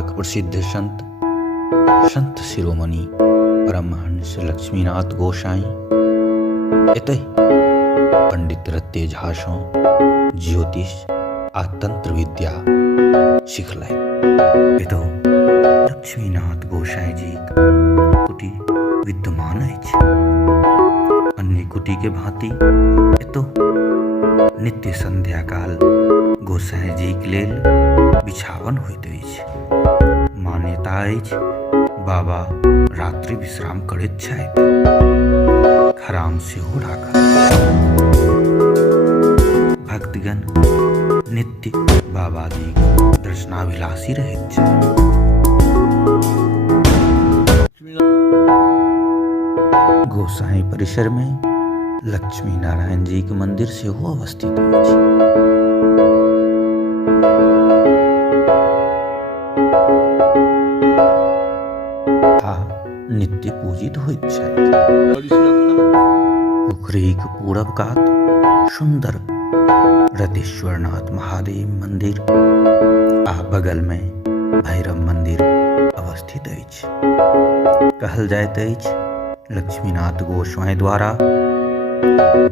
के प्रसिद्ध संत संत शिरोमणि परमहंस लक्ष्मीनाथ गोसाई एतय पंडित रत्ते झा सँ ज्योतिष आ तंत्र विद्या सिखलथि। एतौ लक्ष्मीनाथ गोसाई जी कुटी विद्यमान अछि। अन्य कुटी के भांति एतौ नित्य संध्या काल गोसाई जी के लेल बिछावन होइत अछि। मान्यता अछि बाबा रात्रि विश्राम करैत छथि, खराम सेहो राखल। भक्तगण नित्य बाबा जी दर्शनाभिलाषी रहैत छथि। गोसाई परिसर में लक्ष्मी नारायण जी के मंदिर सेहो अवस्थित अछि। आ नित्य पूजित होइत छथि। पोखरी के पूरब कात सुंदर रतेश्वरनाथ महादेव मंदिर आ बगल में भैरव मंदिर अवस्थित अछि। कहल जाइत अछि लक्ष्मीनाथ गोसाई द्वारा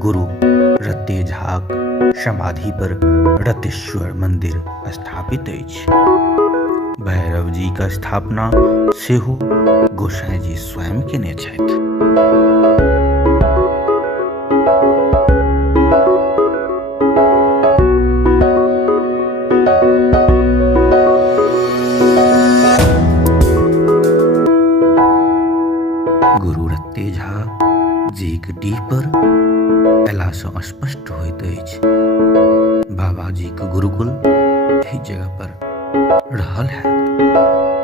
गुरु रत्ते झाक समाधि पर रतेश्वर मंदिर स्थापित अछि। भैरव जी का स्थापना सेहो गोसाई जी स्वयं केने छथि। गुरु रत्ते झा जी के डीह पर अयला सँ स्पष्ट होइत अछि बाबा जी के गुरुकुल एहि जगह पर रहल हैत।